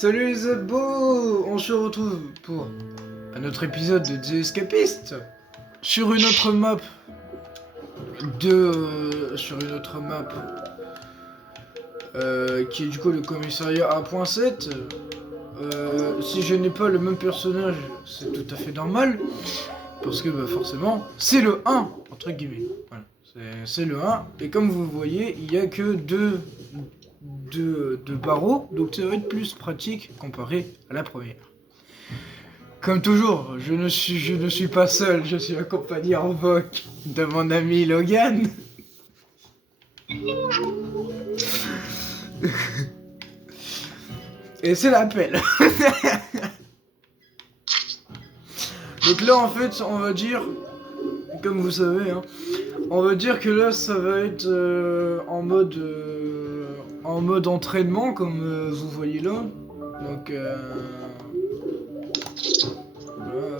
Salut les abos, on se retrouve pour un autre épisode de The Escapist sur une autre map qui est du coup le commissariat A.7. Si je n'ai pas le même personnage, c'est tout à fait normal parce que forcément c'est le 1 entre guillemets. Voilà. C'est le 1 et comme vous voyez, il n'y a que deux barreaux, donc ça va être plus pratique comparé à la première. Comme toujours, je ne suis pas seul, je suis accompagné en voc de mon ami Logan. Et c'est l'appel. Donc là en fait, on va dire, comme vous savez, hein, on va dire que là ça va être en mode entraînement comme vous voyez là. Donc voilà.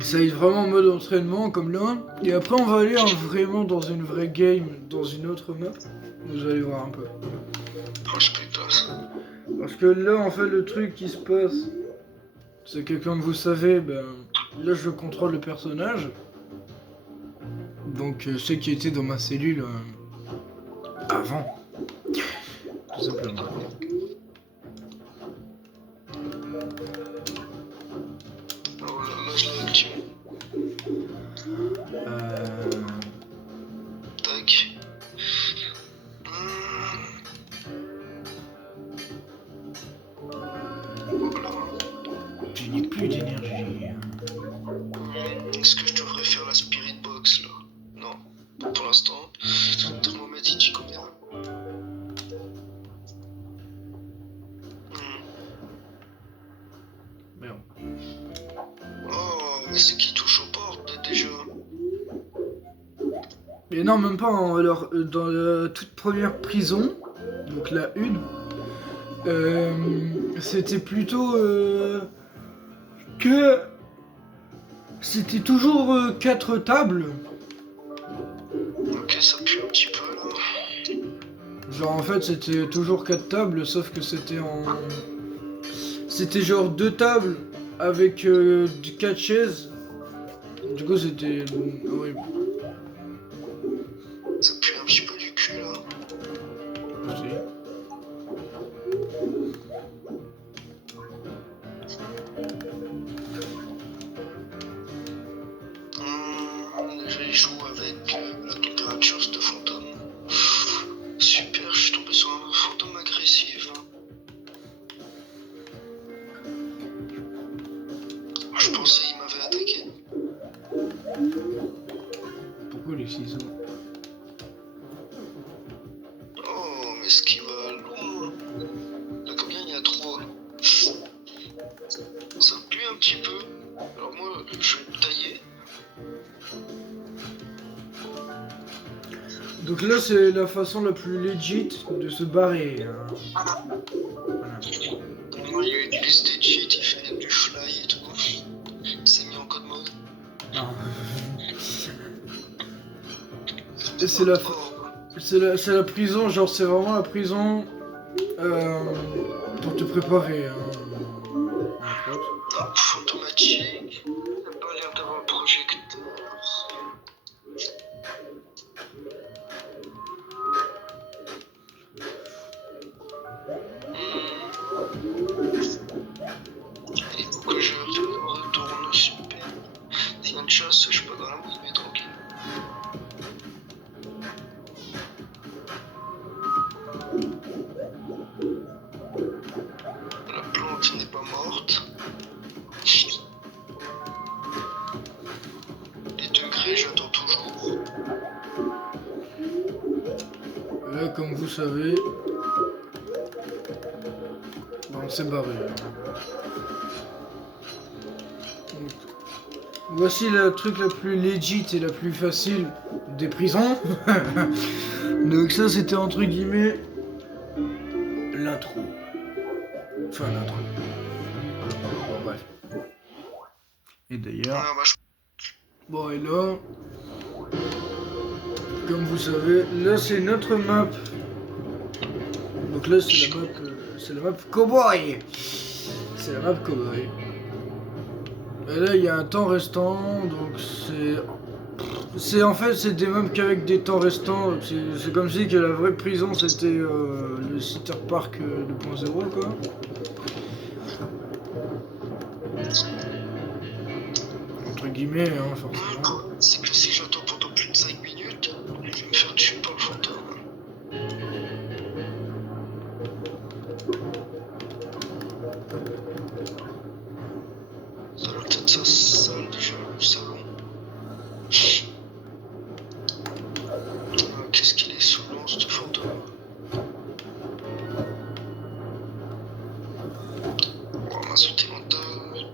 Ça va être vraiment en mode entraînement comme là. Et après on va aller vraiment dans une vraie game, dans une autre map. Vous allez voir un peu. Parce que là en fait le truc qui se passe, c'est que comme vous savez, là je contrôle le personnage. Donc ceux qui étaient dans ma cellule avant. Tout simplement. Tac. Voilà. Je n'ai plus d'énergie. Est-ce que je devrais faire la spirit box là? Non. Pour l'instant. Thermomètre, il dit combien? Merde. Oh, mais c'est qui touche aux portes déjà? Mais non, même pas. Alors, dans la toute première prison, donc la 1, c'était plutôt que c'était toujours 4 tables. Ok, ça pue un petit peu là. Genre en fait c'était toujours 4 tables, sauf que c'était genre 2 tables avec 4 chaises. Du coup c'était horrible. Ça pue un petit peu du cul là. Aussi. Déjà il joue avec la température de fantôme. Super, je suis tombé sur un fantôme agressif. Je pensais qu'il m'avait attaqué. Pourquoi les ciseaux? Oh, mais ce qui va loin. De combien il y a 3? Ça pue un petit peu. Alors moi, je vais me tailler. Donc là c'est la façon la plus legit de se barrer. Voilà. Moi, il utilise des cheats, il fait du fly et tout. Il s'est mis en code mode. Non. Et c'est la prison, genre c'est vraiment la prison pour te préparer. Ah, fantomatique. Il n'a pas l'air d'avoir un projecteur. Il faut que je retourne super. S'il y a une chasse, je suis pas dans la mousse, mais tranquille. La plante n'est pas morte. Les degrés, j'attends toujours. Là, comme vous savez, on s'est barré. Donc, voici le truc la plus legit et la plus facile des prisons. Donc ça, c'était entre guillemets l'intro. Enfin, l'intro. Bon, bref. Et d'ailleurs... Ah, bah, Bon, et là... comme vous savez, là c'est notre map. Donc là c'est la map Cowboy. C'est la map Cowboy. Et là il y a un temps restant, donc en fait c'est des maps qu'avec des temps restants. C'est comme si que la vraie prison c'était le Citer Park 2.0 quoi. Entre guillemets hein, forcément. C'est que si j'attends pendant plus de 5 minutes, je vais me faire tuer par le fantôme. Ça a l'air peut-être ça sale déjà, le salon. Qu'est-ce qu'il est saoulant ce fantôme. On m'a sauté mental.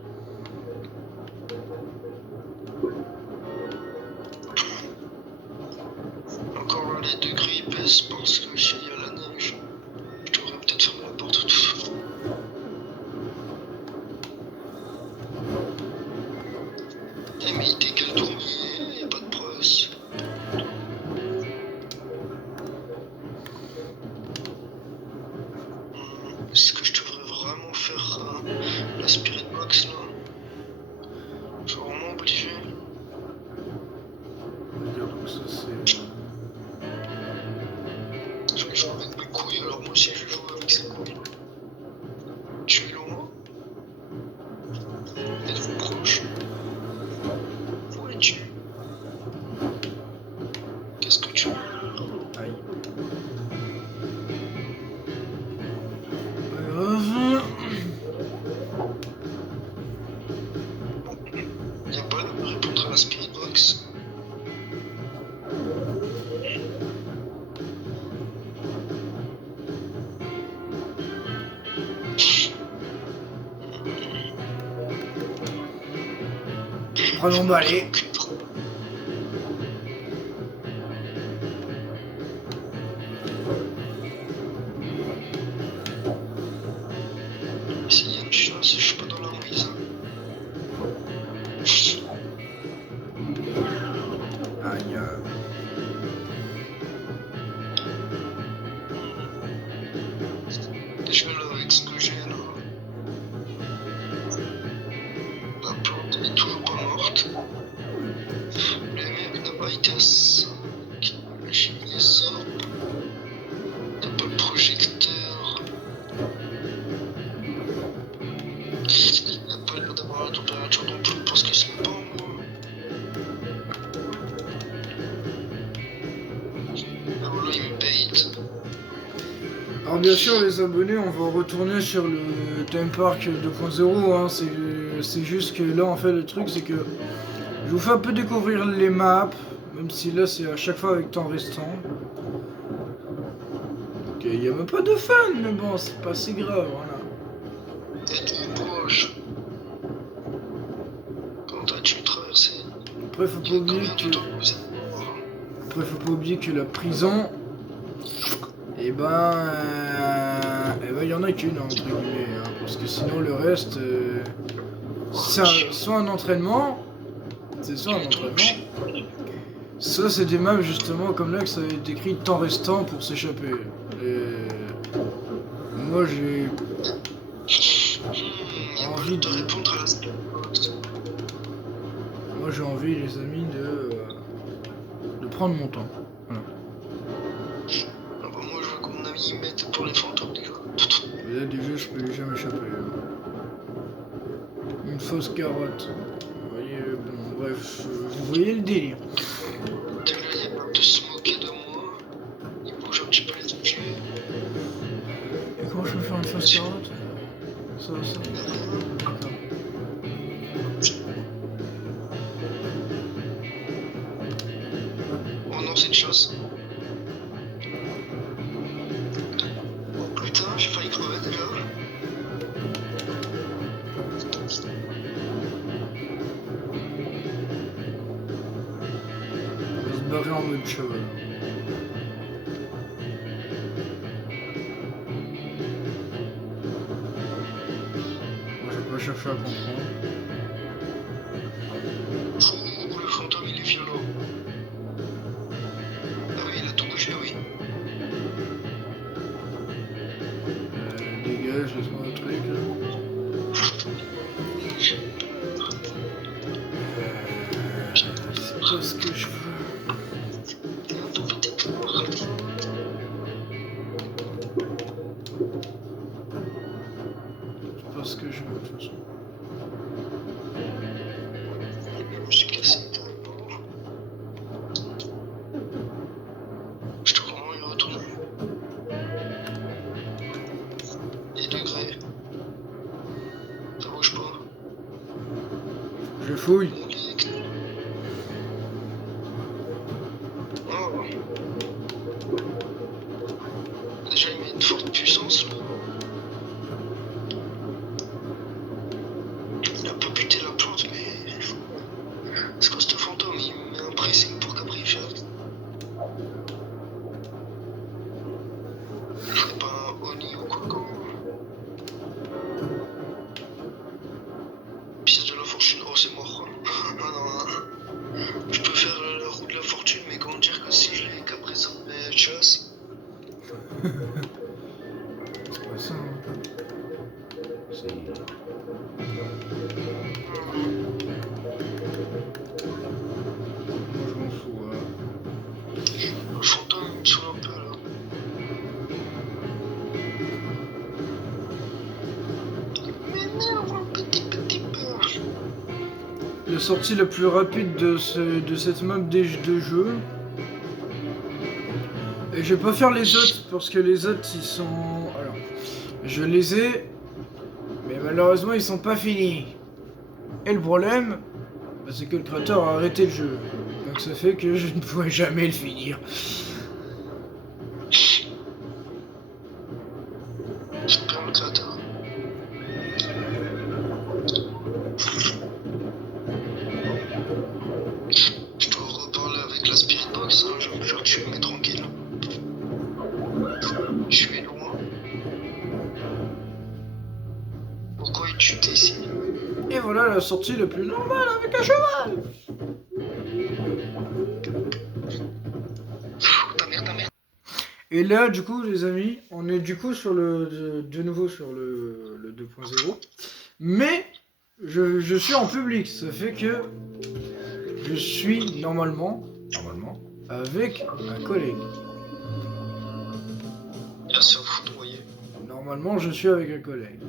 Encore là, les degrés ils baissent parce que il y a la neige. Je devrais peut-être fermer la porte tout de suite. Eh mais il décale tout, il n'y a pas de presse. Est-ce que je devrais vraiment faire la Spirit Box là? Je suis vraiment obligé. Donc ça c'est... Je vais jouer avec mes couilles, alors moi aussi je vais jouer avec ses couilles. Tu es loin? Êtes-vous proche? Où es-tu? Qu'est-ce que tu veux? Aïe. Y'a pas de me répondre à la Spirit Box. Prenons balai. S'il y a une chasse, je suis pas dans la maison. Aïe. Déjà là, avec ce que j'ai là, la plante est toujours pas morte. Le mec n'a pas été à 5. La chimie les sort. T'as pas le projecteur. Il n'a pas l'air d'avoir la température non plus parce qu'il se met pas en moi. Ah voilà, il me bait. Alors bien sûr les abonnés, on va retourner sur le Time Park 2.0 hein. C'est juste que là en fait le truc c'est que je vous fais un peu découvrir les maps, même si là c'est à chaque fois avec temps restant. Ok, il y a même pas de fun, mais bon c'est pas si grave, voilà. Êtes-vous proche? Quand as-tu traversé? Après faut pas oublier Combien de que... temps vous êtes mort? Après faut pas oublier que la prison, et ben il y en a qu'une entre guillemets, hein, parce que sinon le reste, c'est soit un entraînement, c'est soit un entraînement, soit c'est des maps justement comme là que ça est écrit temps restant pour s'échapper. Et moi j'ai envie de de... répondre à la Spirit Box. Moi j'ai envie les amis de prendre mon temps. Voilà. Ah bah moi je veux que mon ami y mette pour les fantômes déjà. Et là déjà je peux jamais échapper. Une fausse carotte. Vous voyez, bon bref, vous voyez le délire. Déjà il va de se moquer de moi. Il bouge un petit peu les yeux. Et comment je peux faire une fausse carotte? Ça. D'accord. Oh non c'est une chasse. Oh putain j'ai failli crever déjà. On va se barrer en mode cheval. Moi je vais pas chercher à comprendre. Ouh, le fantôme il est violent. dégage, laisse-moi un truc. C'est pas ce que je veux. C'est pas ce que je veux de toute façon. J'ai cassé. Je te vraiment y retourner. Les degrés. Ça bouge pas. Je fouille. Oh. Déjà il met une forte puissance là. Il a pas buté la plante mais... C'est quoi ce fantôme? Il met un pressing pour qu'après il fasse. C'est pas un Oni ou quoi comme. Pièce de la fortune, oh c'est mort. Ah non, je peux faire la roue de la fortune mais comment dire que si je l'ai qu'après ça me chasse. C'est pas ça. Hein. C'est... Moi je m'en fous. Le fantôme il me saoule un peu là. M'énerve un petit peu. La sortie la plus rapide de cette map de jeu. Et je vais pas faire les autres parce que les autres ils sont... Alors, je les ai, mais malheureusement ils sont pas finis. Et le problème, bah, c'est que le créateur a arrêté le jeu. Donc ça fait que je ne pourrai jamais le finir. C'est bien le créateur. Je dois reparler avec la Spirit Box, hein. Je vais me faire tuer mais tranquille. Je suis loin. Pourquoi il tue ici? Et voilà la sortie la plus normale avec un cheval. Ta mère, ta mère. Et là du coup les amis, on est du coup sur de nouveau sur le 2.0. Mais je suis en public, ça fait que je suis normalement avec un collègue. Il va se faire foudroyer. Normalement je suis avec un collègue.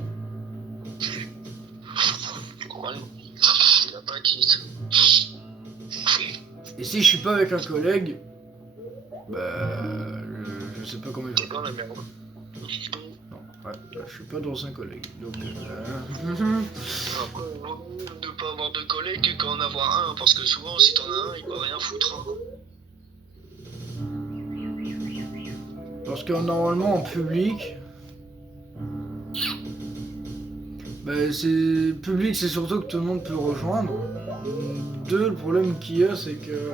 Ouais. Il a pas quitte. Et si je suis pas avec un collègue, bah je sais pas comment il C'est va. dans la merde. Non, ouais, je suis pas dans un collègue. Donc Après, ne pas avoir de collègues qu'en avoir un, parce que souvent, si t'en as un, il va rien foutre. Hein. parce que normalement en public, bah c'est public, c'est surtout que tout le monde peut rejoindre. Deux, le problème qu'il y a, c'est que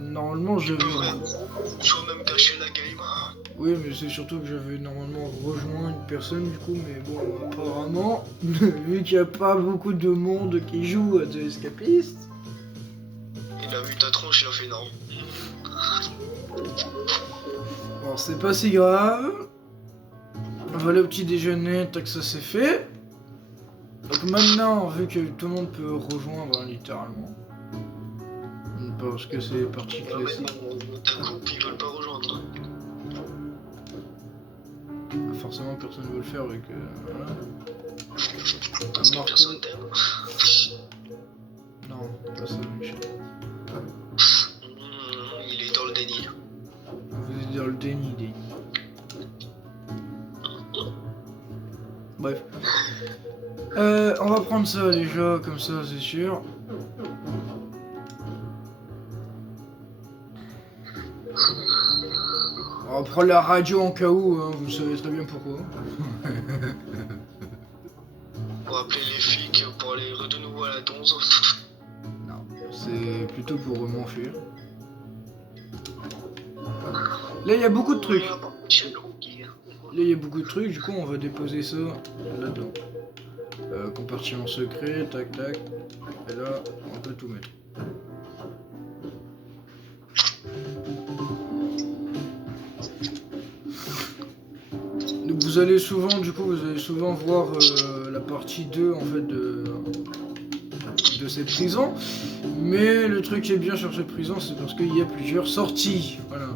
normalement je Tu peux vais... vraiment soit même cacher la game. Oui, mais c'est surtout que je vais normalement rejoindre une personne du coup, mais bon, apparemment, vu qu'il n'y a pas beaucoup de monde qui joue à The Escapist, Il a vu ta tronche, il a fait non. bon, c'est pas si grave. Voilà le petit déjeuner, tac, ça c'est fait. Donc maintenant, vu que tout le monde peut rejoindre, hein, littéralement, parce que c'est partie Ah, mais classique, d'un coup, ils veulent pas rejoindre. forcément personne ne veut le faire avec... voilà. Parce que Marteau. personne t'aime. Non, pas ça, Michel. Il est dans le déni. Vous êtes dans le déni. Bref. On va prendre ça déjà, comme ça c'est sûr. On va prendre la radio en cas où, hein, vous savez très bien pourquoi. Pour appeler les flics pour aller de nouveau à la donze. Non, c'est plutôt pour m'enfuir. Là il y a beaucoup de trucs. Là il y a beaucoup de trucs, du coup on va déposer ça là-dedans. Compartiment secret, tac tac. Et là on peut tout mettre. Donc vous allez souvent, du coup, vous allez souvent voir la partie 2 en fait de cette prison. Mais le truc qui est bien sur cette prison, c'est parce qu'il y a plusieurs sorties. Voilà.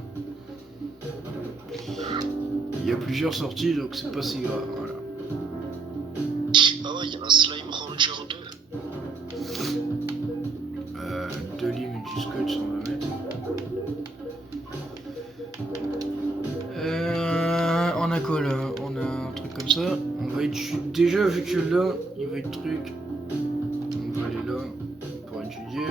Il y a plusieurs sorties, donc c'est pas si grave. Voilà. Ah ouais, il y a un Slime Ranger 2. 2 limes et du scotch, on va mettre. On a quoi là? On a un truc comme ça. On va étudier. Déjà, vu que là, il va être truc. On va aller là pour étudier.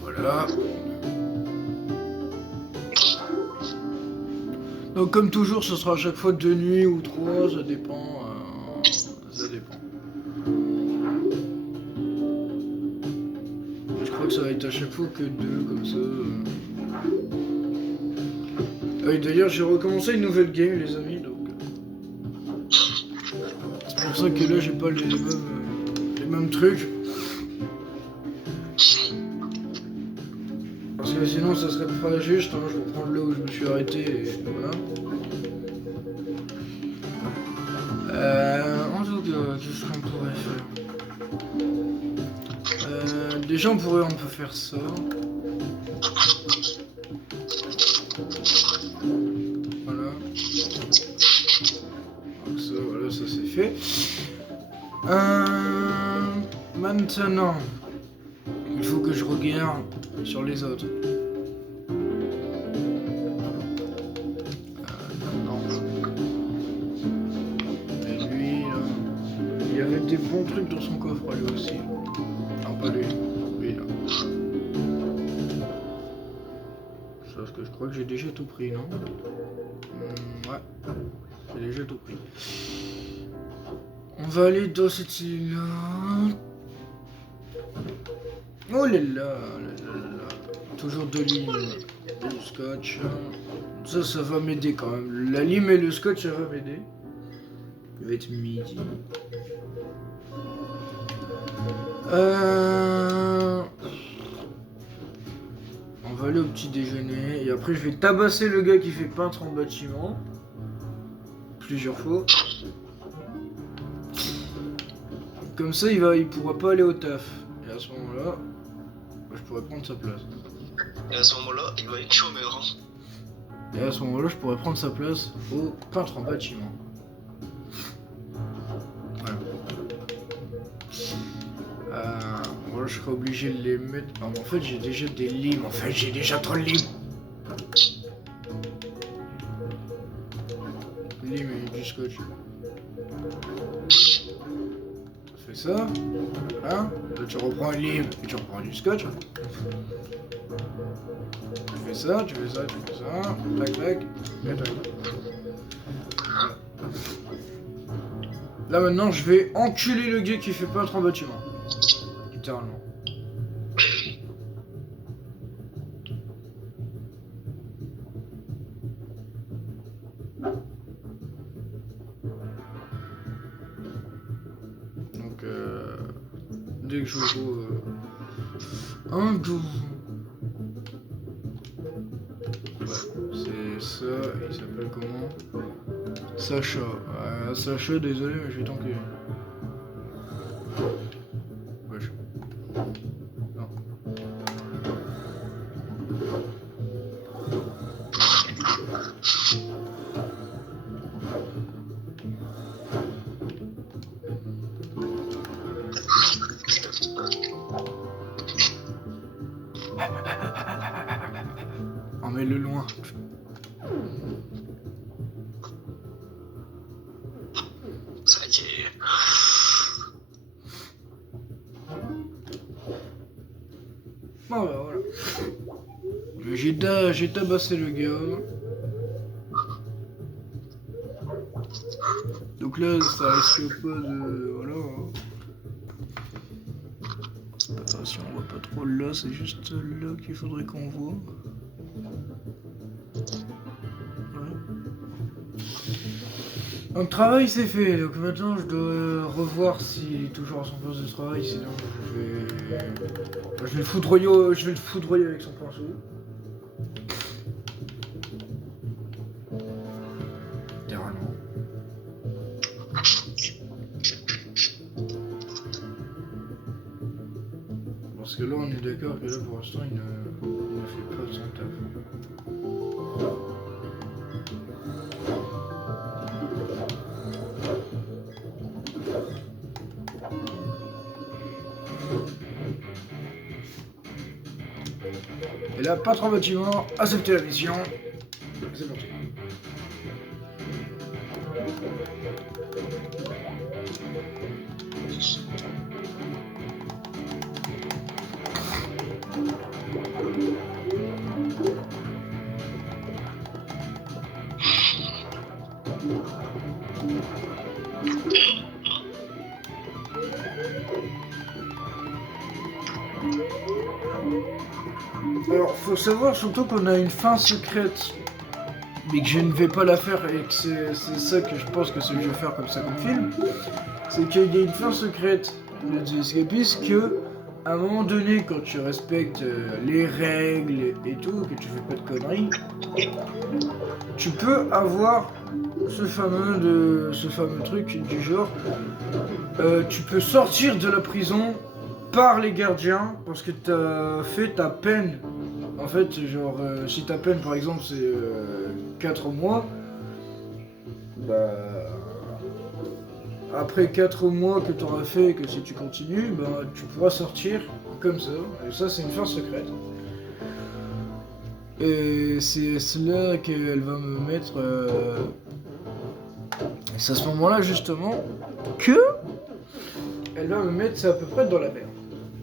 Voilà. Donc comme toujours, ce sera à chaque fois 2 nuits ou 3, ça dépend. Ça dépend. Je crois que ça va être à chaque fois que 2, comme ça. Ah, et d'ailleurs, j'ai recommencé une nouvelle game, les amis, donc. C'est pour ça que là, j'ai pas les mêmes trucs. Parce que sinon, ça serait pas juste. Hein, je vais reprendre là où je me suis arrêté et voilà. En tout cas, qu'est-ce qu'on pourrait faire? Déjà, on peut faire ça. Voilà. Donc ça, voilà, ça c'est fait. Maintenant, il faut que je regarde sur les autres. Non. Et lui, là, il y avait des bons trucs dans son coffre, lui aussi. Non, pas lui. Lui, là. Sauf que je crois que j'ai déjà tout pris, non? Ouais. J'ai déjà tout pris. On va aller dans cette île-là. Oh là là, toujours de lime, du scotch. Ça va m'aider quand même. La lime et le scotch, ça va m'aider. Il va être midi. On va aller au petit déjeuner. Et après, je vais tabasser le gars qui fait peintre en bâtiment. Plusieurs fois. Comme ça, il pourra pas aller au taf. Et à ce moment-là, je pourrais prendre sa place. Et à ce moment-là, il va être chômeur. Et à ce moment-là, je pourrais prendre sa place au peintre en bâtiment. Voilà. Moi, je serais obligé de les mettre. Ah, mais en fait, j'ai déjà des limes. En fait, j'ai déjà trop de limes. Limes et du scotch. Tu fais ça. Hein? Là, tu reprends une lime et tu reprends du scotch. Tu fais ça, tu fais ça, tu fais ça. Tac, tac. Et tac. Là maintenant je vais enculer le gars qui fait peintre en bâtiment. Littéralement. Donc dès que je vois un douze. Ouais, c'est ça, il s'appelle comment? Sacha. Sacha, désolé, mais je vais t'enculer. Wesh. Non. Emmène-le loin. Ça y est. Bon bah voilà. J'ai tabassé le gars. Donc là ça risque pas de... Voilà. C'est pas ça si on va voit pas trop là, c'est juste là qu'il faudrait qu'on voit. Ouais. Donc travail c'est fait, donc maintenant je dois revoir s'il est toujours à son poste de travail, sinon je vais le foudroyer avec son pinceau. Littéralement. Parce que là on est d'accord que là pour l'instant il ne fait pas son taf. Et là, patron bâtiment, acceptez la mission. C'est parti. Alors, faut savoir surtout qu'on a une fin secrète, mais que je ne vais pas la faire et que c'est ça que je pense que ce que je vais faire comme ça comme film. C'est qu'il y a une fin secrète de The Escapist que, à un moment donné, quand tu respectes les règles et tout, que tu fais pas de conneries, tu peux avoir ce fameux truc du genre, tu peux sortir de la prison par les gardiens parce que t'as fait ta peine. En fait, genre, si ta peine par exemple c'est 4 mois, bah après 4 mois que tu auras fait, que si tu continues, bah tu pourras sortir comme ça. Et ça c'est une fin secrète. Et c'est là qu'elle va me mettre. C'est à ce moment-là justement que elle va me mettre ça à peu près dans la merde.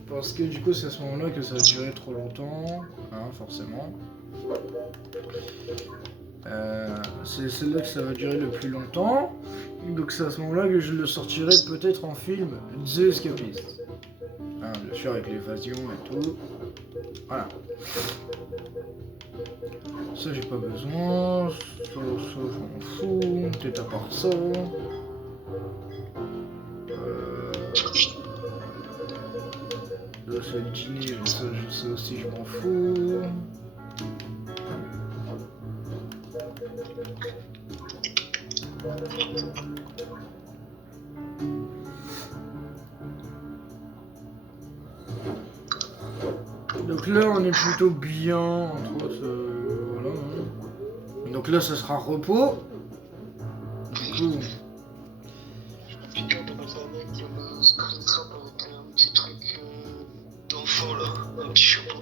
Parce que du coup c'est à ce moment-là que ça va durer trop longtemment, hein, forcément. C'est là que ça va durer le plus longtemps. Donc c'est à ce moment-là que je le sortirai peut-être en film The Escapist. Hein, bien sûr avec l'évasion et tout. Voilà. Ça j'ai pas besoin. Ça je m'en fous. Peut-être à part ça. Là c'est le dîner, mais ça aussi je m'en fous. Donc là on est plutôt bien, entre autres, voilà. Hein. Donc là ça sera repos. Du coup... Putain, t'as passé avec le screen trap avec un petit truc d'enfant là, un petit chapeau.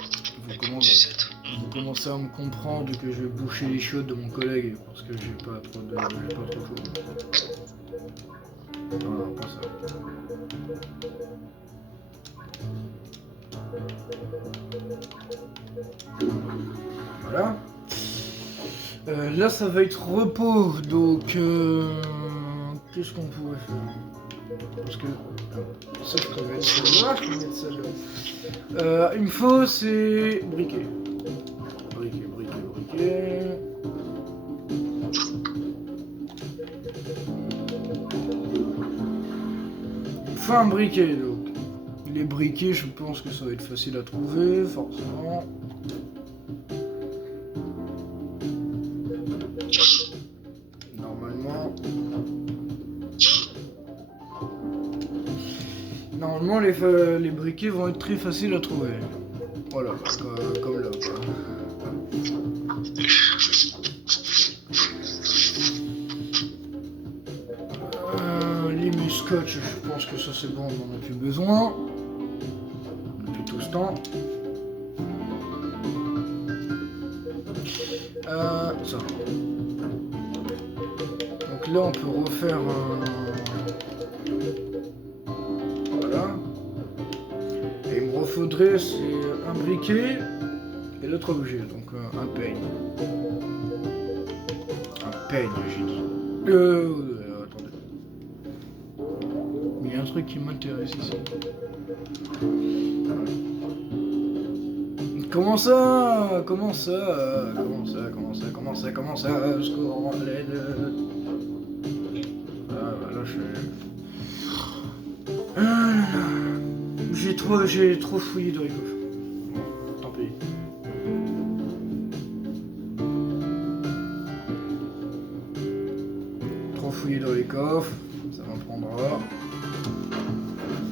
Avec une sucette. Vous commencez à me comprendre que je vais boucher les chiottes de mon collègue parce que j'ai pas trop chaud. Voilà, pas ça. Voilà. Là ça va être repos, donc qu'est-ce qu'on pourrait faire? Parce que ça je peux mettre celle-là, je peux mettre celle-là. Il me faut c'est briquet. Briquet. Il me faut un briquet donc. Les briquets je pense que ça va être facile à trouver, forcément. Normalement, les briquets vont être très faciles à trouver. Voilà, comme là. Les scotch, je pense que ça c'est bon, on n'en a plus besoin. Depuis tout ce temps. Ça. Donc là, on peut refaire un... Faudrait c'est un briquet et l'autre objet, donc un peigne. Un peigne, j'ai dit. Attendez. Mais il y a un truc qui m'intéresse ici. Comment ça? Score en l'aide. Ah, voilà, j'ai trop fouillé de Ricoff. Bon, tant pis. Trop fouillé dans les coffres, ça m'en prendra.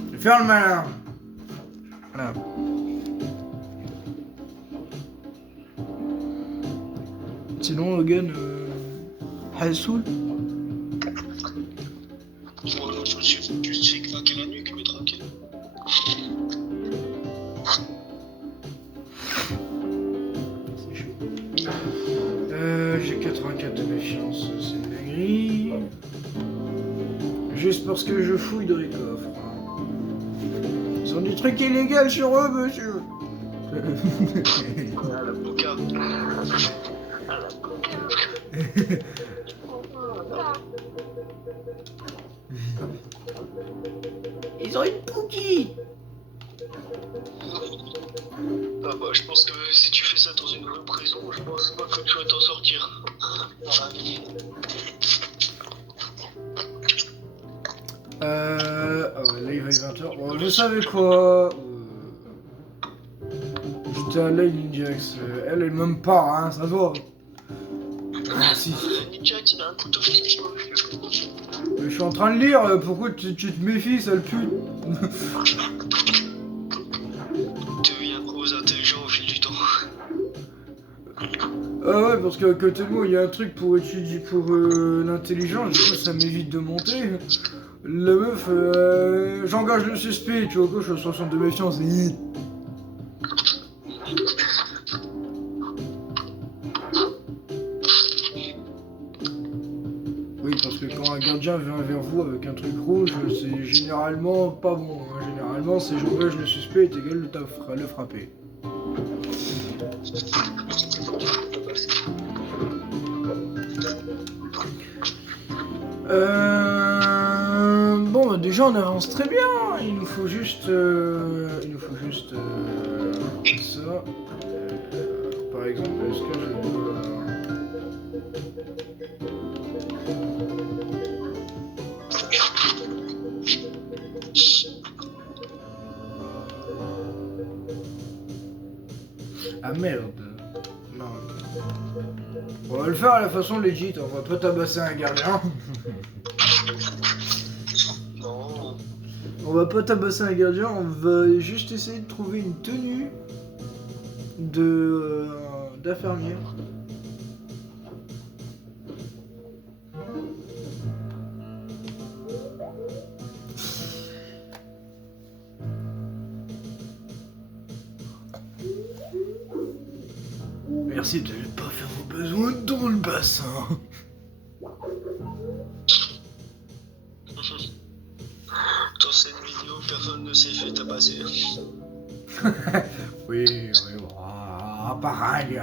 Je vais faire le malin. Voilà. Sinon, Logan, Halsoul. Bon, non, je me suis juste fait craquer la nuque, mais tranquille. C'est chaud. J'ai 84 de méfiance, c'est une dinguerie. Juste parce que je fouille dans les coffres. Hein. Ils ont du truc illégal sur eux, monsieur. Ah, la boca. Ils ont une Pookie. Ah bah, je pense que si tu fais ça dans une vraie prison, je pense pas que tu vas t'en sortir. Ah ouais, là il va être 20h. Bon, vous savez quoi j'étais à Lane Ninjax. Elle est même pas, hein, ça se voit. Ah si. Ninja, il a un couteau. Je suis en train de lire, pourquoi tu te méfies, sale pute? Tu deviens trop intelligent au fil du temps. Ah ouais, parce qu'à côté de moi, il y a un truc pour étudier pour l'intelligence, du coup ça m'évite de monter. La meuf, j'engage le suspect, tu vois quoi, je suis à 60 de méfiance. Oui, parce que quand un gardien vient vers vous avec un truc rouge, c'est généralement pas bon. Hein. Généralement, c'est j'engage le suspect est égal le frapper. Bon, bah déjà on avance très bien. Il nous faut juste, ça. Par exemple, est-ce que je peux Ah merde. Non. On va le faire à la façon legit. On va pas tabasser un gardien. Non. On va pas tabasser un gardien, on va juste essayer de trouver une tenue de d'infirmière. Merci de ne pas faire vos besoins dans le bassin. Dans cette vidéo, personne ne s'est fait tabasser. Oui, pareil.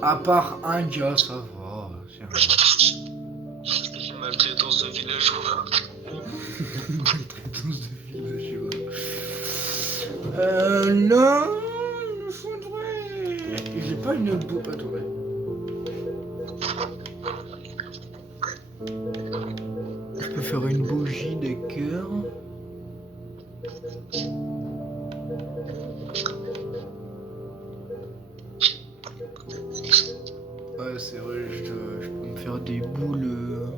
À part un gars, ça va. Maltraitance de villageois. Maltraitance de villageois. Là, il me faudrait... J'ai pas une boucle. Attendez. Je peux faire une bougie, d'accord. Ouais, c'est vrai, je peux me faire des boules.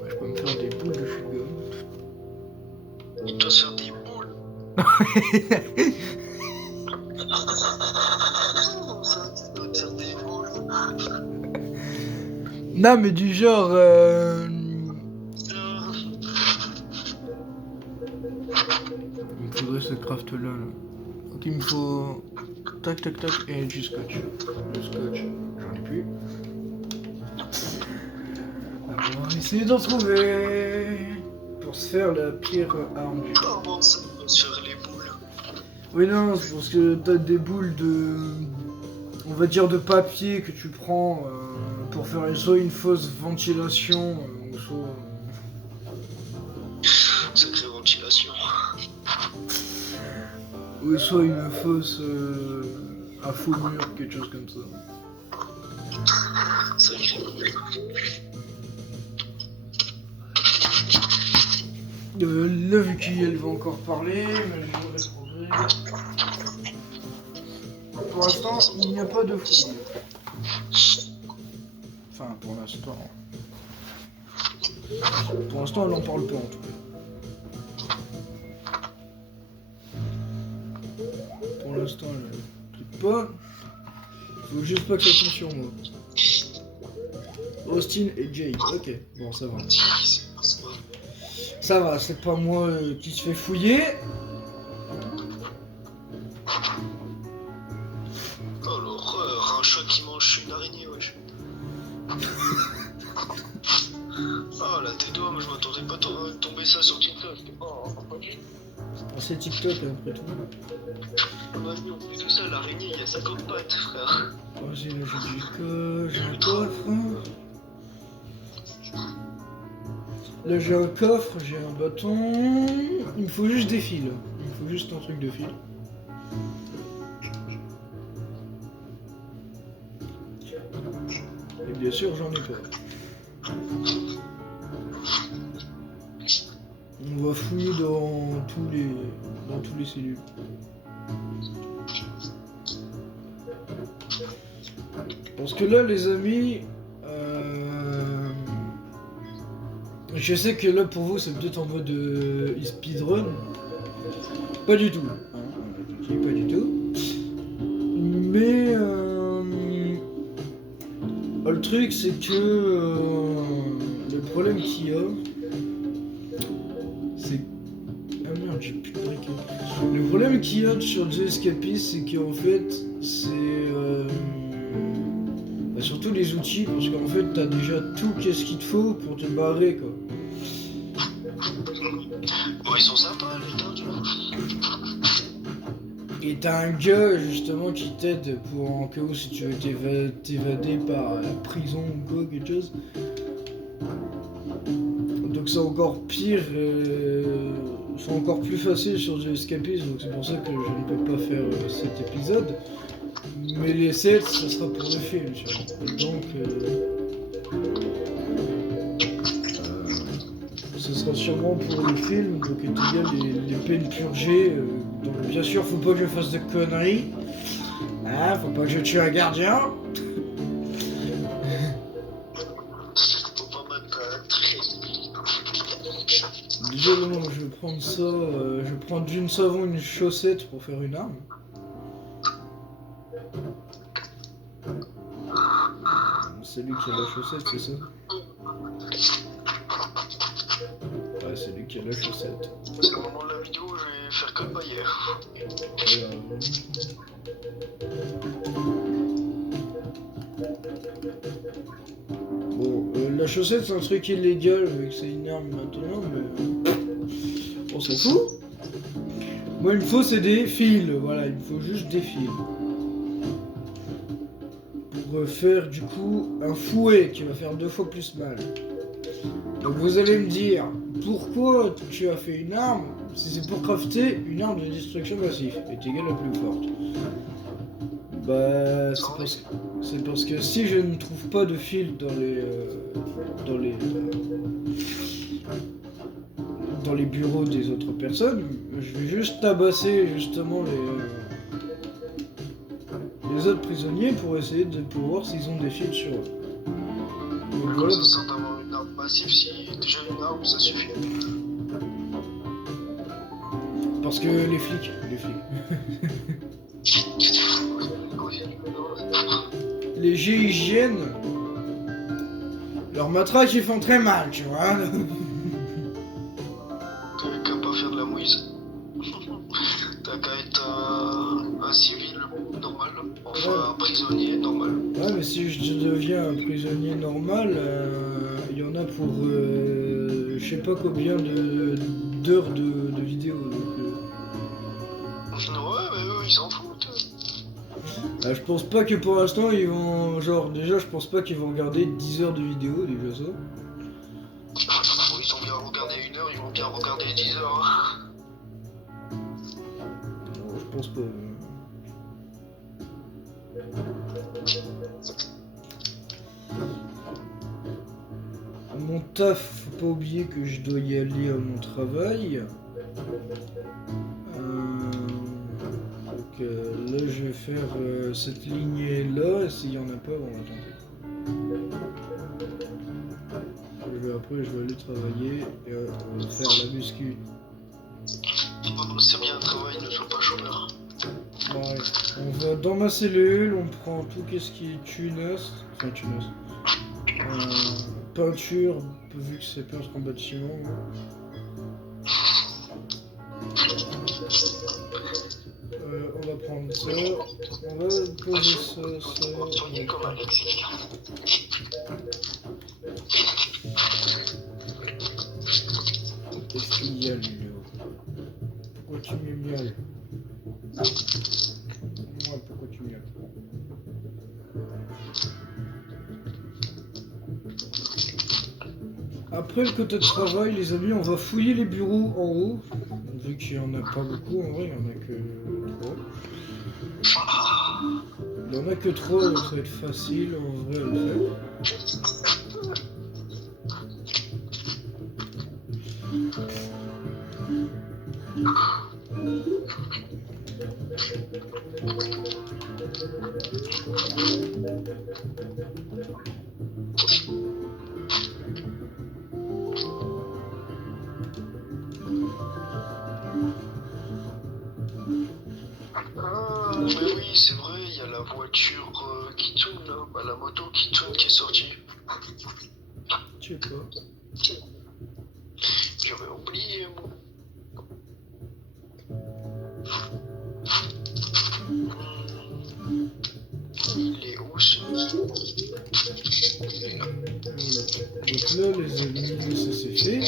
Ouais, je peux me faire des boules de chewing-gum. Il doit se faire des boules. Ça, tu dois te faire des boules. Non, mais du genre. Il me faudrait ce craft là. Donc il me faut. Tac et du scotch. Le scotch, j'en ai plus. Alors, on va essayer d'en trouver. pour se faire la pire arme. Comment ça peut se faire les boules? Oui, non, c'est parce que t'as des boules de... On va dire de papier que tu prends pour faire soit une fausse ventilation, ou soit... Sacrée ventilation. ou soit une fausse... un faux mur, quelque chose comme ça. Sacrée boule. Là, vu qu'elle va encore parler, mais je vais retrouver... Pour l'instant, il n'y a pas de fouille. Enfin, pour l'instant. Pour l'instant, elle n'en parle pas en tout cas. Pour l'instant, elle ne clique pas. Faut juste pas que ça tombe sur moi. Austin et Jay. Ok, bon, ça va. Ça va, c'est pas moi qui se fait fouiller. Oh l'horreur, un chat qui mange une araignée, wesh. Oh la tes doigts, moi je m'attendais pas à tomber ça sur TikTok. Oh, C'est TikTok après tout. bah oui, en plus de ça, l'araignée, il y a 50 pattes, frère. Oh, j'ai un coffre. Là j'ai un coffre, j'ai un bâton. Il me faut juste des fils. Il me faut juste un truc de fil. Et bien sûr j'en ai pas. On va fouiller dans tous les cellules. Parce que là les amis, je sais que là pour vous c'est peut-être en mode speedrun. Pas du tout. Hein, je dis pas du tout. Mais le truc c'est que le problème qu'il y a, c'est... Ah merde, j'ai plus de briques. Le problème qu'il y a sur The Escapist, c'est qu'en fait, c'est... surtout les outils, parce qu'en fait, t'as déjà tout qu'est-ce qu'il te faut pour te barrer, quoi. Bon, ils sont sympas, les tendus. Et t'as un gars, justement, qui t'aide pour, en cas où, si tu veux t'évader par prison ou quoi, quelque chose. Donc c'est encore pire, c'est encore plus facile sur The Escapist, donc c'est pour ça que je ne peux pas faire cet épisode. Mais les 7, ça sera pour le film, sûrement. Donc, ce sera sûrement pour le film, donc étant égal les peines purgées. Donc bien sûr, faut pas que je fasse de conneries. Hein, faut pas que je tue un gardien. Faut pas mettre très... Déjà, là, moi, je vais prendre ça, je vais prendre d'une savon une chaussette pour faire une arme. C'est lui qui a la chaussette, c'est ça? Ouais, c'est lui qui a la chaussette. Parce qu'au moment de la vidéo, je vais faire comme pas hier. Bon, la chaussette c'est un truc illégal vu que c'est une arme maintenant, mais on s'en fout. Moi il me faut c'est des fils, voilà, il me faut juste des fils. Pour faire du coup un fouet qui va faire 2 fois plus mal. Donc vous allez me dire, pourquoi tu as fait une arme si c'est pour crafter une arme de destruction massive est égale la plus forte? Bah c'est parce que si je ne trouve pas de fil dans les bureaux des autres personnes, je vais juste tabasser justement les autres prisonniers pour essayer de voir s'ils ont des fils sur eux. Donc Comme voilà. ça sert d'avoir une arme passive, si déjà une arme, ça suffit. Parce que les flics. Les GIGN, leurs matraques ils font très mal, tu vois. T'as qu'à pas faire de la mouise. T'as qu'à être un civil normal, enfin Ouais. un prisonnier normal. Ouais, mais si je deviens un prisonnier normal, il y en a pour je sais pas combien d'heures de vidéo. Donc, Ouais, mais eux, ils s'en foutent. je pense pas que pour l'instant ils vont. Genre, déjà, je pense pas qu'ils vont regarder 10 heures de vidéo, déjà ça. Bon, ils ont bien regardé 1 heure, ils vont bien regarder 10 heures. Non, je pense pas. À mon taf, faut pas oublier que je dois y aller à mon travail. Donc là, je vais faire cette lignée-là, et s'il y en a pas, on va tenter. Après, je vais aller travailler et on va faire la muscu. C'est bien, travail, ne sois pas chômeur. Ouais. On va dans ma cellule, on prend tout ce qui est tunas, enfin tunas, peinture, vu que c'est peintre en bâtiment. On va prendre ça, on va poser ça. Comme Alexis. Qu'est-ce qu'il y a, Lulu? Pourquoi tu miaules? Moi, pourquoi tu miaules? Après le côté de travail, les amis, on va fouiller les bureaux en haut. Vu qu'il n'y en a pas beaucoup, en vrai, il n'y en a que 3. Il n'y en a que 3, donc ça va être facile en vrai à le faire. Mais oui, c'est vrai, il y a la voiture qui tourne là, bah, la moto qui tourne qui est sortie. Je sais pas. J'avais oublié, moi. Il est où ce? Il est là. Voilà. Donc là, les amis, ça c'est fait.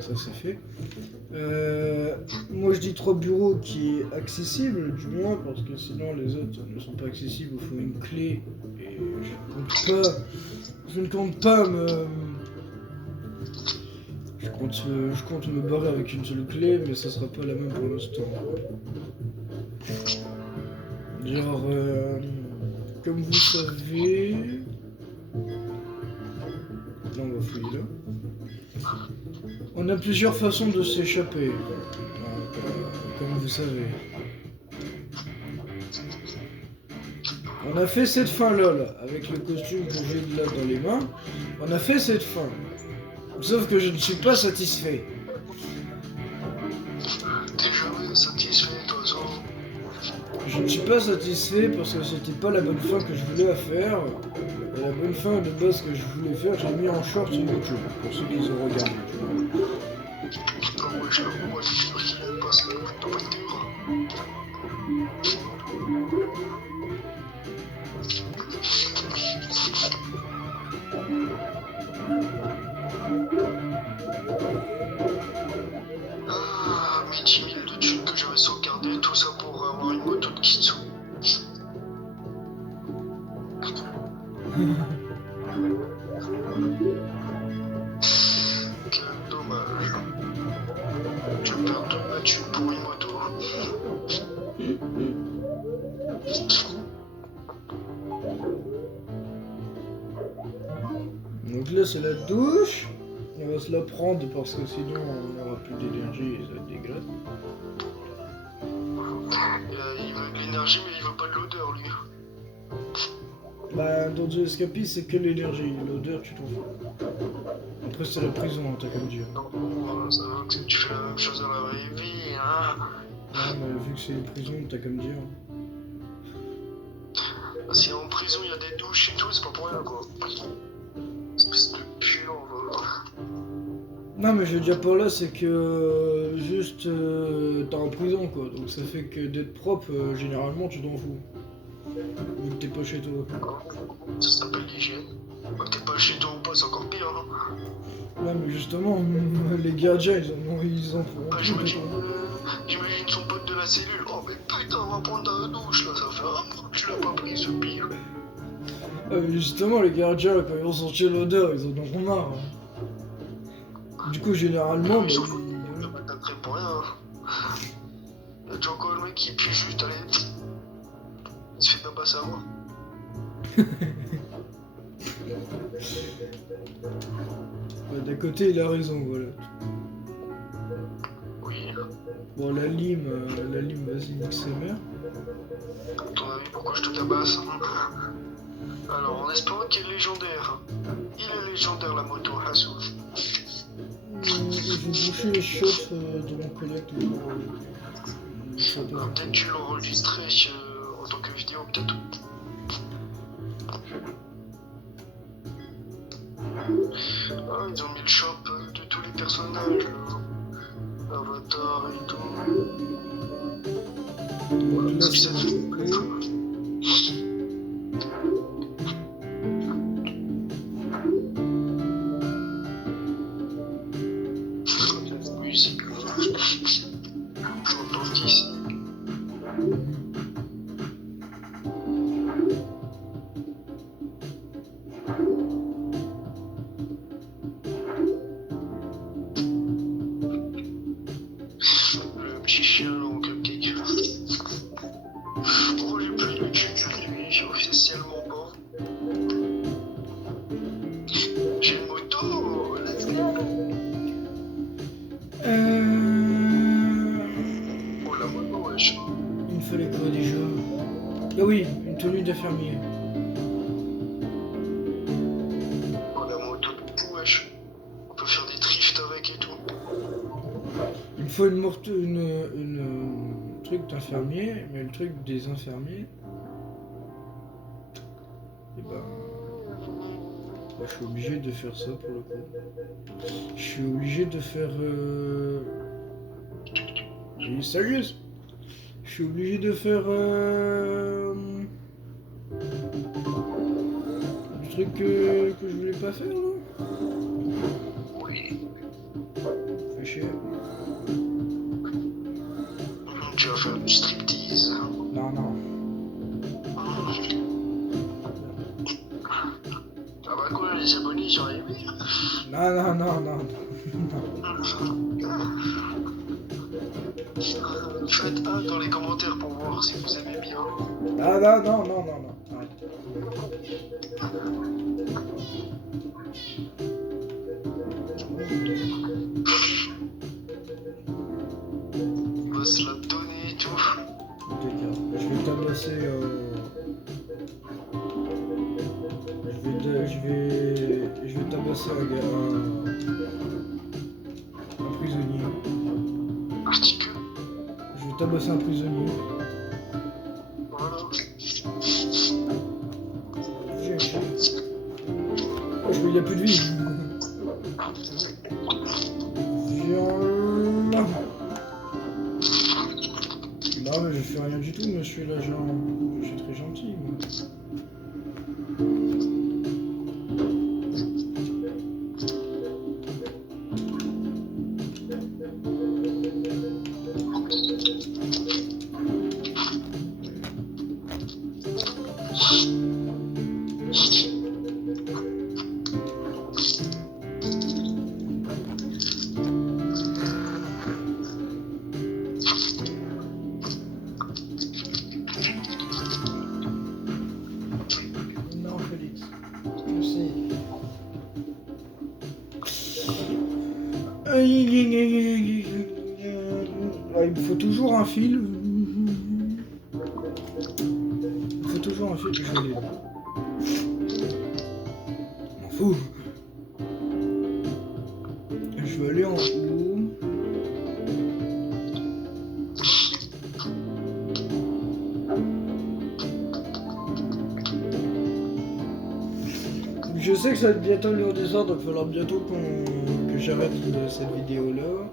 Ça c'est fait. Moi je dis 3 bureaux qui est accessible, du moins, parce que sinon les autres ne sont pas accessibles, il faut une clé. Et je ne compte pas me. Je compte me barrer avec une seule clé, mais ça sera pas la même pour l'instant. Genre, comme vous savez. Là, on va fouiller là. On a plusieurs façons de s'échapper, comme vous savez. On a fait cette fin-là, avec le costume que j'ai là dans les mains. On a fait cette fin. Sauf que je ne suis pas satisfait. T'es jamais satisfait, toi, ça? Je ne suis pas satisfait parce que c'était pas la bonne fin que je voulais faire. Et la bonne fin de base que je voulais faire, j'ai mis en short sur YouTube, pour ceux qui ont regardé. Ah ouais, je le vois, il passe la voiture. Ah, mes 10 000 de thunes que j'avais sauvegardé, tout ça pour avoir une moto de Kitsu. Quel dommage. Je perds toute ma thune pour une moto. Donc là c'est la douche. On va se la prendre parce que sinon on n'aura plus d'énergie et ça va être dégueulasse. Il veut de l'énergie mais il veut pas de l'odeur lui. Bah dans The Escapist c'est que l'énergie, l'odeur tu t'en fous. Après c'est la prison, t'as comme dire. Non, ça veut que tu fais la même chose dans la vraie vie, hein. Non mais vu que c'est une prison, t'as comme dire. Si en prison il y a des douches et tout, c'est pas pour rien quoi. Espèce de puant, va. Non mais je veux dire par là c'est que juste t'es en prison quoi, donc ça fait que d'être propre généralement tu t'en fous. Vu que t'es pas chez toi. Ça s'appelle l'hygiène. Quand t'es pas chez toi ou pas, c'est encore pire. Hein. Ouais, mais justement, les gardiens, ils en font Ah, plus j'imagine de j'imagine son pote de la cellule. Oh, mais putain, on va prendre ta douche là, ça fait un mois que tu l'as pas pris ce pire. mais justement, les gardiens, quand ils vont sentir l'odeur, ils en auront marre. Hein. Du coup, généralement, bah, Ils s'en foutent, il a pas d'attrait pour rien. Y'a déjà encore le mec qui pue juste, allez. Il se fait même pas savoir. bah, d'un côté, il a raison, voilà. Oui. Bon, la lime, vas-y, nique sa mère. À ton avis, pourquoi je te tabasse? Alors, en espérant qu'il est légendaire. Il est légendaire la moto, Hassouche. Je vais boucher les chiottes de mon collègue. Ça peut- Peut-être tu l'as enregistré en tant que vidéo, peut-être. Ah, ils ont mis le shop de tous les personnages, là. Avatar et tout. Là, Sauf c'est ça. Musique. J'entends ici. Le petit chien en cupcake. Pourquoi j'ai plus de cul aujourd'hui? Officiellement pas. J'ai une moto, let's go. Oh la moto, wesh. Il me fallait quoi déjà? Ah oui, une tenue d'infirmier. Oh la moto de pou, wesh. On peut faire des drifts avec et tout. Il me faut une truc d'infirmier, mais le truc des infirmiers. Et ben. Bah, je suis obligé de faire ça pour le coup. Je suis obligé de faire. Oui, sérieux. Je suis obligé de faire. Du truc que je voulais pas faire là. Oui. Fais chier. Tu vas faire du striptease. Non, non. Ah bah quoi, les abonnés, j'aurais aimé. Non, non, non, non. Faites un dans les commentaires pour voir si vous aimez bien. Non, non, non, non, non, non. Arrête. On va se la donner et tout. D'accord. Je vais tabasser. Je vais tabasser un prisonnier. Article. Je vais tabasser un prisonnier. Voilà. Oh, je vois, il a plus de vie. Viens là. Non, mais je fais rien du tout, monsieur l'agent. Je suis très gentil. Moi. Non, Félix. Je sais. Ah, il me faut toujours un fil. Il me faut toujours un fil. Je l'ai. M'en fous. Je vais aller en haut. Je sais que ça va être bientôt l'heure des heures, donc il va falloir bientôt que j'arrête cette vidéo-là.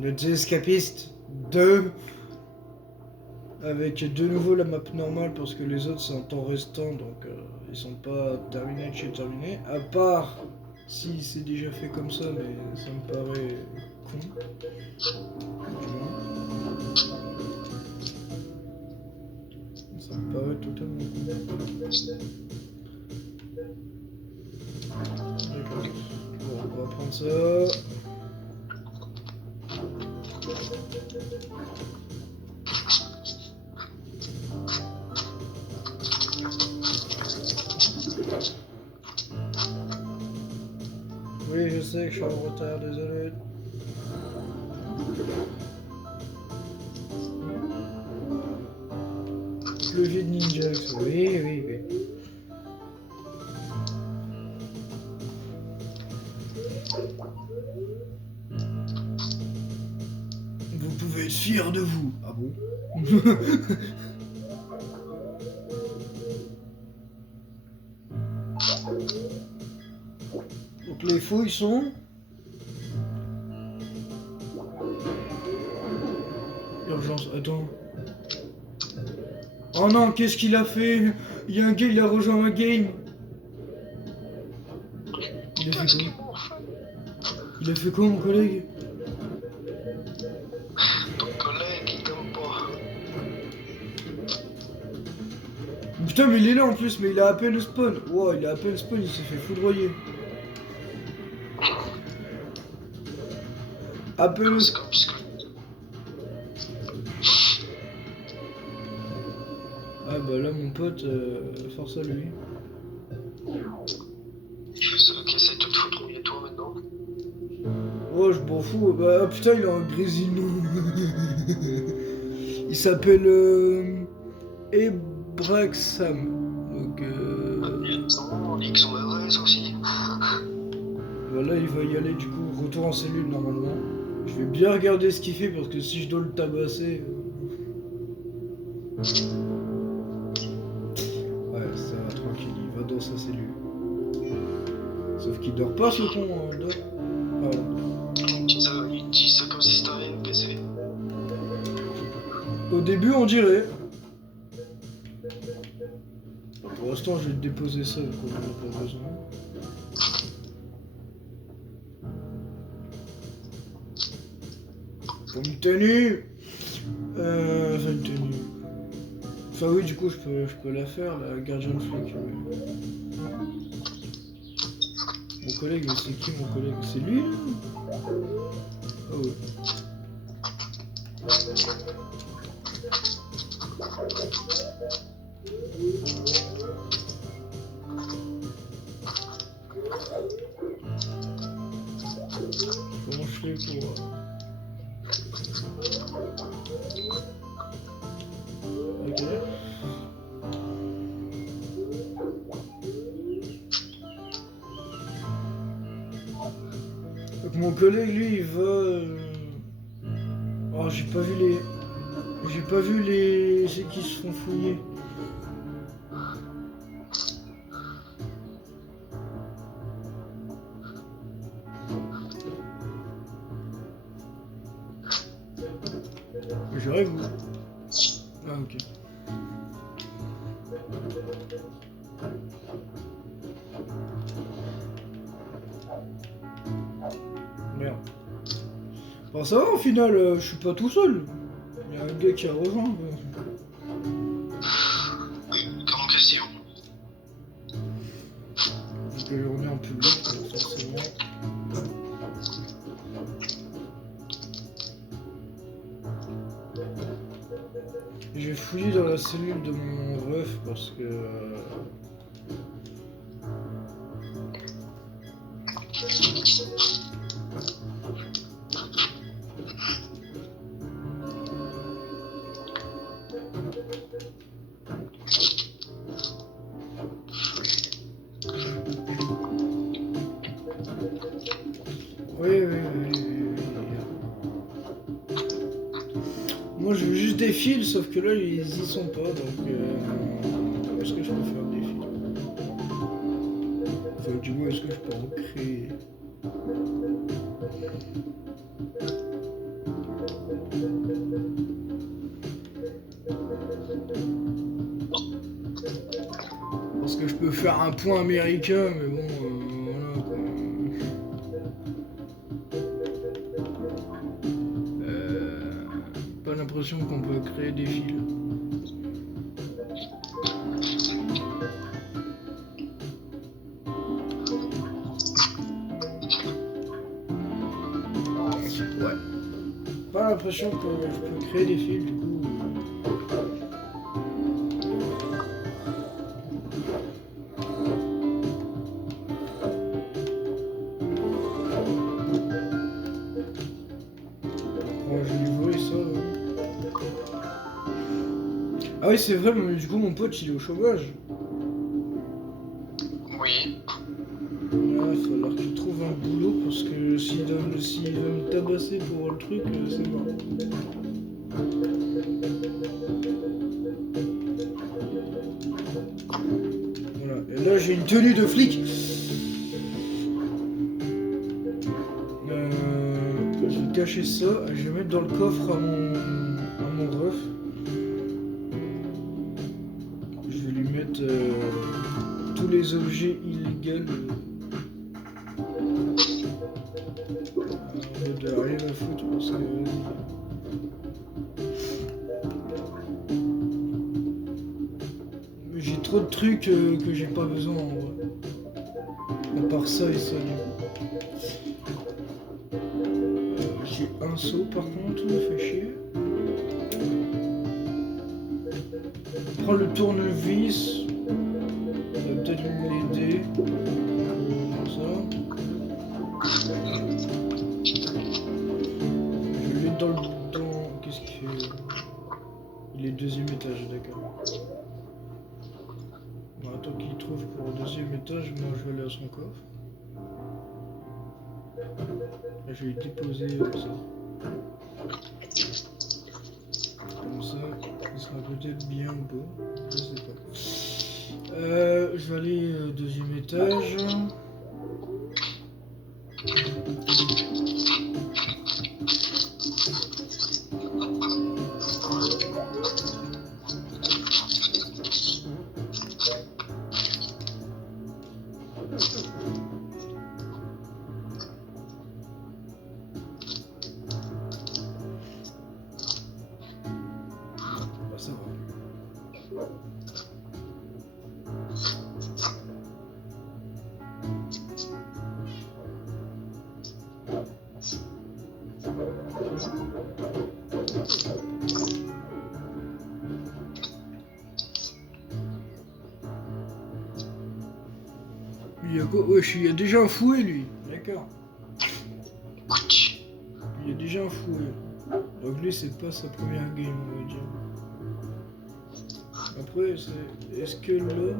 Le The Escapist 2. Avec de nouveau la map normale parce que les autres c'est en temps restant, donc ils sont pas terminés de chez terminés. À part Si c'est déjà fait comme ça, mais ça me paraît con. Du moins. Ça me paraît totalement con. D'accord. Bon, on va prendre ça. Oui, je sais que je suis en retard, désolé. Levier de Ninjax, oui, oui, oui. Vous pouvez être fier de vous. Ah bon? Donc les fouilles sont... Urgence, attends. Oh non, qu'est-ce qu'il a fait? Il y a un gars, il a rejoint ma game. Il a fait quoi? Il a fait quoi, mon collègue? Ton collègue, il t'aime pas. Putain, mais il est là en plus, mais il a à peine spawn. Wow, il a à peine spawn, il s'est fait foudroyer. À peine... C'est comme ce que... Ah bah là, mon pote, force à lui. C'est ok, essaye de te foudroyer toi maintenant. Oh, je m'en fous. Bah putain, il a un grésino. Il s'appelle Ebraxam. Donc On dit que son adresse aussi. voilà, il va y aller du coup. Retour en cellule normalement. Je vais bien regarder ce qu'il fait parce que si je dois le tabasser. Ouais, ça va tranquille, il va dans sa cellule. Sauf qu'il dort pas ce con, hein, il dort. Voilà. Il dit ça comme si c'était un NPC. Au début, on dirait. Pour l'instant, je vais te déposer ça, quoi, j'en ai pas besoin. Faut une tenue. Enfin, une tenue. Enfin, oui, du coup, je peux la faire, la gardien de flic. Mon collègue, mais c'est qui mon collègue? C'est lui, là? Oh, ouais. Comment je fais pour... Ok. Donc mon collègue, lui, il va... Oh, j'ai pas vu les... J'ai pas vu les... C'est qui se font fouiller. Je rêve ou... Ah, ok. Merde. Bon, ça va, au final, je suis pas tout seul. Il y a un gars qui a rejoint. Grande question. Vu que la journée en public, forcément. J'ai fouillé dans la cellule de mon ref parce que... Oui. Moi je veux juste des fils, sauf que là ils y sont pas, donc est-ce que je peux faire des fils? Enfin, du moins, est-ce que je peux en créer? Parce que je peux faire un point américain, mais bon, voilà quoi. l'impression qu'on peut créer des fils. Ouais. Pas l'impression que je peux créer des fils du coup. Bon, je vais voler ça. Ah oui, c'est vrai, mais du coup, mon pote, il est au chômage. Oui. Il va falloir qu'il trouve un boulot parce que s'il veut me tabasser pour le truc, c'est mort. Voilà, et là j'ai une tenue de flic. Je vais cacher ça, je vais mettre dans le coffre à mon ref. Je vais lui mettre tous les objets illégaux. De rien à foutre parce que j'ai trop de trucs que j'ai pas besoin en vrai. À part ça et ça. J'ai un seau par contre, fait chier. Prends le tournevis. Ça va peut-être m'aider. Comme ça. Je vais le mettre dans... Qu'est-ce qu'il fait? Il est deuxième étage, d'accord. Bon, attends qu'il trouve pour le deuxième étage, moi je vais aller à son coffre. Là, je vais lui déposer ça. Comme ça, il sera peut-être bien ou pas. Je sais pas. Je vais aller au deuxième étage. Ça va. Il y a déjà un fouet lui, d'accord. Il y a déjà un fouet. Donc lui c'est pas sa première game on va dire. Après c'est... Est-ce que là...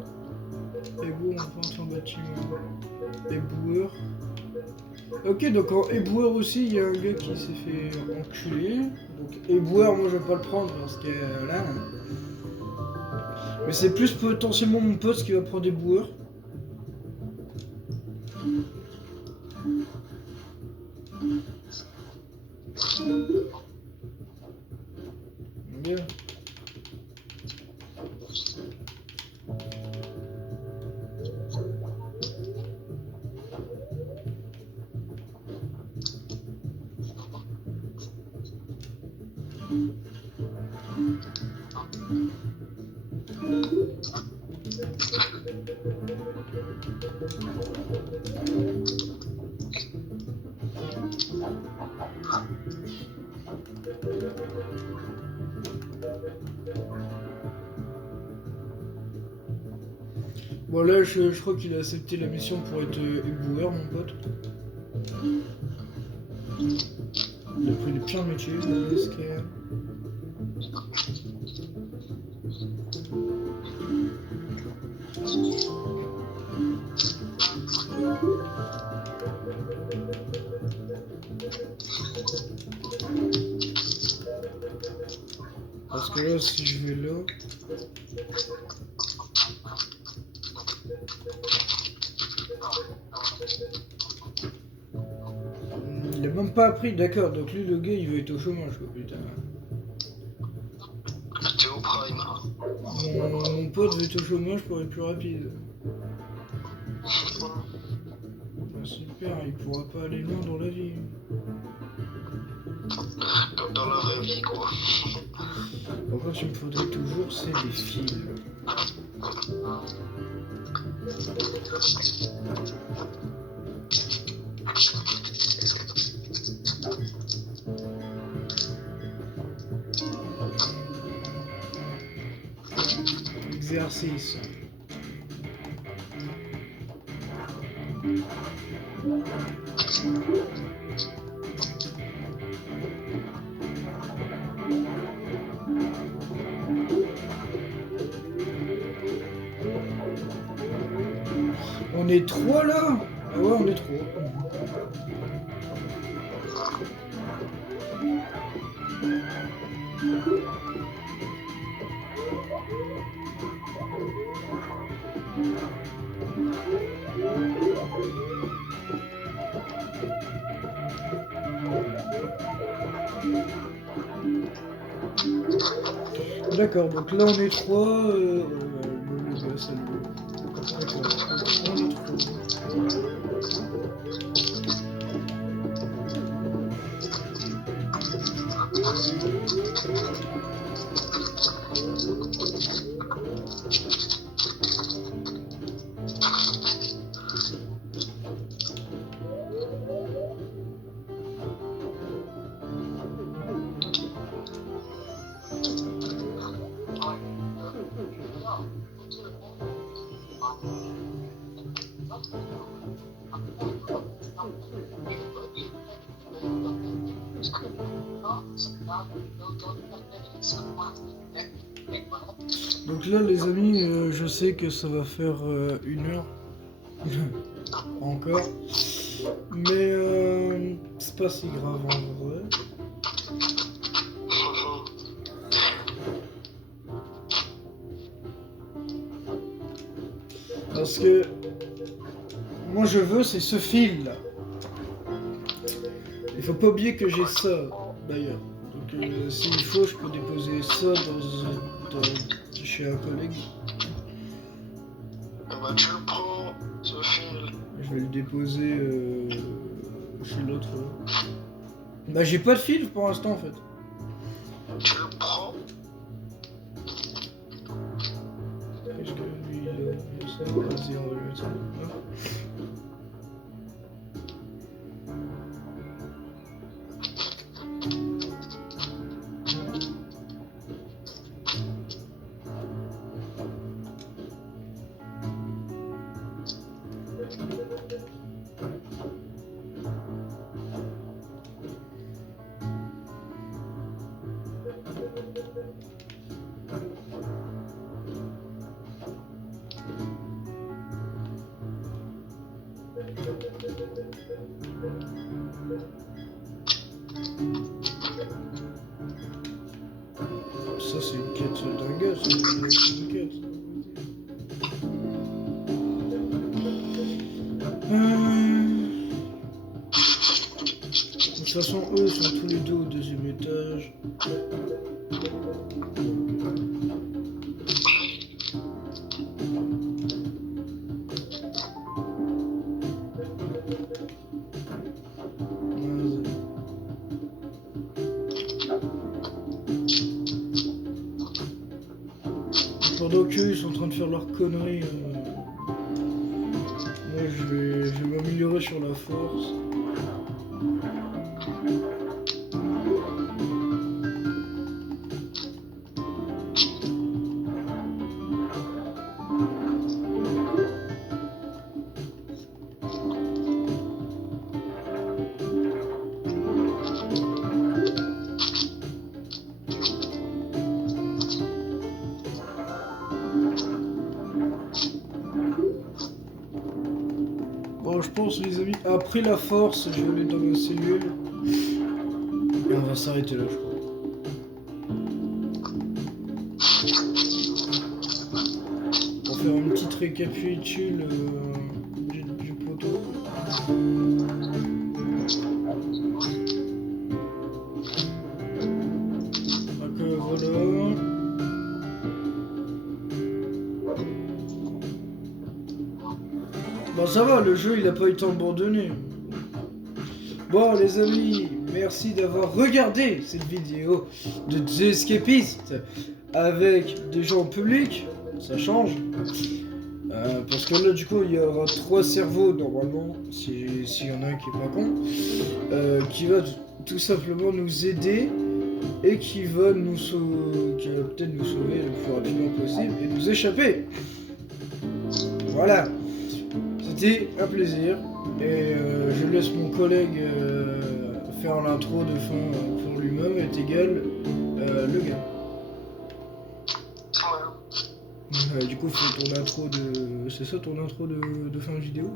Éboueur en peintre en bâtiment. Éboueur. Ok donc en éboueur aussi il y a un gars qui s'est fait enculer. Donc éboueur moi je vais pas le prendre parce que là... Mais c'est plus potentiellement mon pote qui va prendre éboueur. Bien. Bon là je crois qu'il a accepté la mission pour être éboueur mon pote. Il a pris des pires métiers, est-ce que... Parce que là si je vais là... Il a même pas appris, d'accord, donc lui le gars il veut être au chômage quoi putain. T'es au prime. Mon pote veut être au chômage pour être plus rapide. Ah, super, il pourra pas aller loin dans la vie. Comme dans la vraie vie quoi. Par contre, il me faudrait toujours, c'est des fils. Exercice. On est 3 là? Ah ouais, on est 3. D'accord, donc là on est 3. Donc là les amis, je sais que ça va faire 1 heure. Encore. Mais c'est pas si grave en vrai. Parce que moi je veux c'est ce fil là. Il faut pas oublier que j'ai ça d'ailleurs. Donc s'il faut je peux déposer ça chez un collègue. Bah tu le prends, ce fil. Je vais le déposer chez l'autre. Bah j'ai pas de fil pour l'instant en fait. Tu le prends. Est-ce que lui il a ça? Vas-y on va lui mettre ça. Ça c'est une quête dingue, c'est une quête. De toute façon eux sont tous les deux au 2e étage. Pendant qu'eux ils sont en train de faire leurs conneries, moi je vais m'améliorer sur la force. Bon, je pense les amis, après la force, je vais aller dans ma cellule. Et on va s'arrêter là, je crois. Pour faire une petite récapitule du poteau. Donc voilà. Bon ça va, le jeu il a pas été abandonné. Bon les amis, merci d'avoir regardé cette vidéo de The Escapist avec des gens en public, ça change. Parce que là, du coup, il y aura 3 cerveaux normalement, s'il y en a un qui est pas con, qui va tout simplement nous aider et qui va peut-être nous sauver le plus rapidement possible et nous échapper. Voilà. C'était un plaisir et je laisse mon collègue faire l'intro de fin pour lui-même est égal le gars. Voilà. Du coup, fais ton intro de... C'est ça ton intro de fin de vidéo?